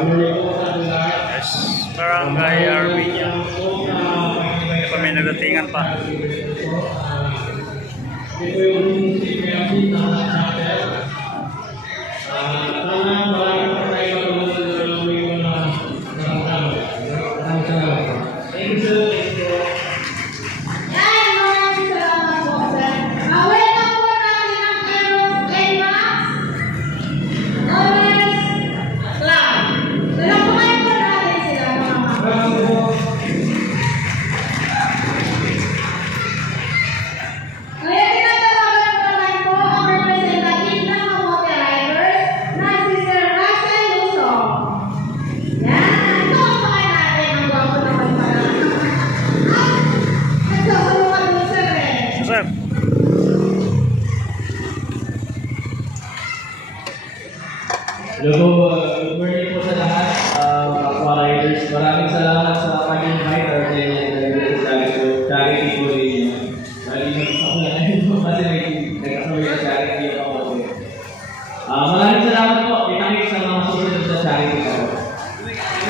Yes, Barangay Armenia. Hindi pa may nadatingan pa. Ito yung munisipyo na chapter. Sana marami pa tayo matulungan na may mga naramdaman. Maraming salamat. Thank you, sir. Yan, maraming salamat po, sir. Welcome po natin ang Eros Emax. Always Club. Salamat po natin sila, mga mga. Ngayon, tinatawagan ko naman po ang representative ng mga motorizers na si Sir Russell Lusong. Yan, ito ang pakay natin. Ang gwapo naman pala. Nagsasalukan mo, sir, eh. Sir, Hello po, good morning po sa lahat, mga riders. Maraming salamat sa pag-invite or charity po rin. Maraming salamat po kasi nagkasaway sa charity ako. Maraming salamat po, itamik sa mga susunod sa charity ko.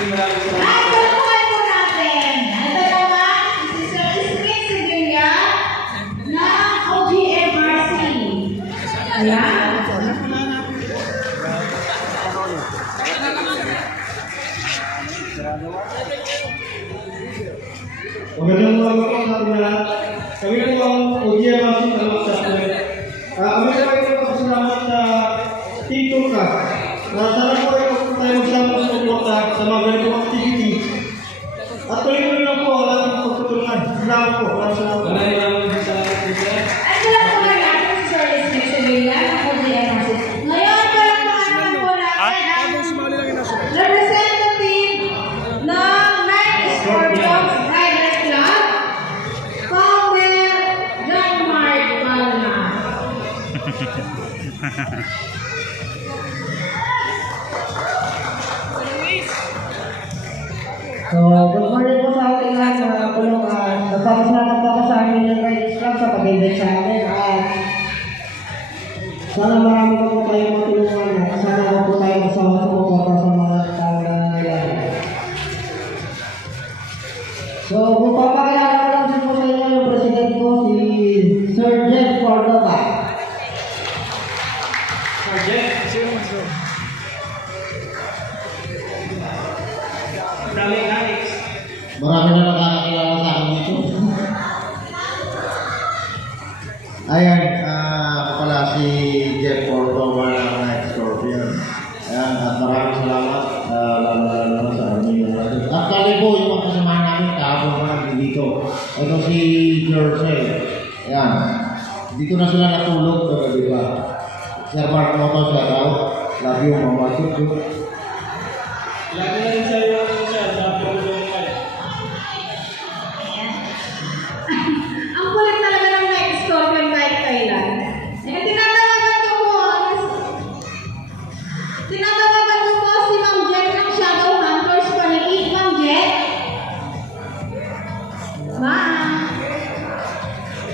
Maraming salamat. Ay, tulungan po natin. Ito naman, si Sir Iskit Sevilla ng OGMRC. Ayan. Magandang umaga po sa ating lahat. Kami po ang OGMRC Talamak Chapter. Kami po ay nagpapasalamat sa Team Turka. Sana po ay tayo magsama sa suporta sa mga ganitong activity. At tuloy-tuloy lang po ang ating pagtutulungan. Salamat po. Maraming salamat. Maraming salamat po, sir. Ay, tulungan po natin si Sir Iskit Sevilla ng OGMRC. Ngayon, tulungan po natin ang representative ng Night Scorpions Riders Club, Founder John Mark Malna. So, good morning po sa ating lahat mga kapulungan. Nagpapasalamat po ako sa amin ng Riders Club sa pag-invite sa amin. At sana marami pa po tayong matulungan at sana po tayo kasama sa mga sa mga tao na nangyayon. So, kung papakilala ko lang din po sa inyo yung president ko, si Sir Jeff Cordova. Marami na nakakakilala sa akin dito. Ayan, ako pala si Jeff Cordova ng Night Scorpion. Ayan, at maraming salamat, lalo-lalo na sa amin. At kali po, yung mga kasamahan namin, kahapon pa dito. Ito si Jersey. Ayan, dito na sila natulog, di ba? Sir Mark Motos, shout out. Love you, Mama Chuchu. Lagi na